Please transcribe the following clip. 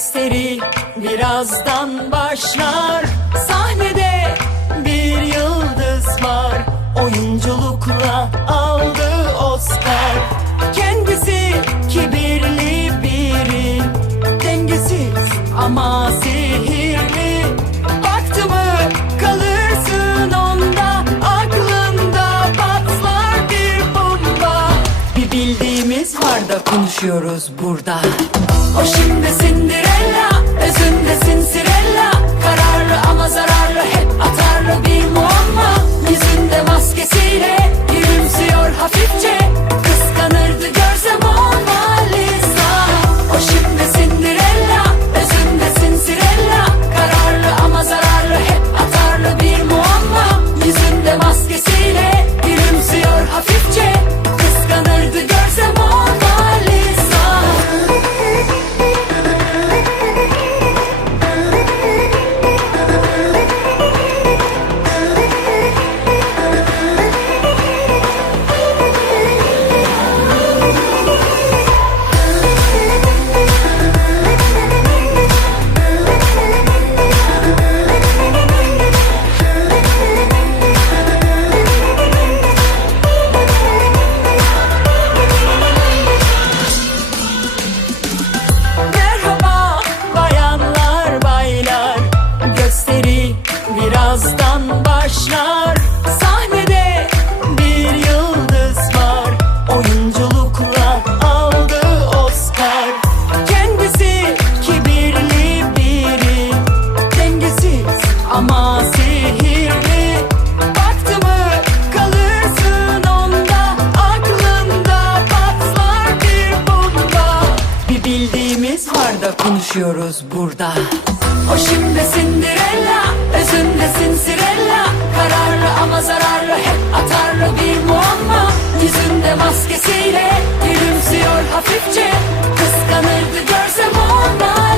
Gösteri birazdan başlar. Sahnede bir yıldız var. Oyunculukla aldı Oscar. Kendisi kibirli biri, dengesiz ama sihirli. Baktı mı kalırsın onda, aklında patlar bir bomba. Bir bildiğimiz var da konuşuyoruz burada. O şimdi Cinderella, özünde Cinderella. Kararlı ama zararlı, hep atarlı bir muamma. Yüzünde maskesiyle gülümsüyor hafifçe. Kıskanırdı görse Mona Lisa. O şimdi Cinderella, özünde Cinderella. Kararlı ama zararlı, hep atarlı bir muamma. Yüzünde maskesiyle gülümsüyor hafifçe. Kıskanırdı görse Mona Lisa. Merhaba bayanlar baylar, gösteri birazdan başlar. Sahnede bir yıldız var, oyunculukla aldı Oscar. Kendisi kibirli biri, dengesiz ama sihirli. Baktı mı kalırsın onda, aklında patlar bir bomba. Bir bildiğimiz var da konuşuyoruz burada. O şimdi Cinderella, özünde Cinderella. Kararlı ama zararlı, hep atarlı bir muamma. Yüzünde maskesiyle gülümsüyor hafifçe. Kıskanırdı görse Mona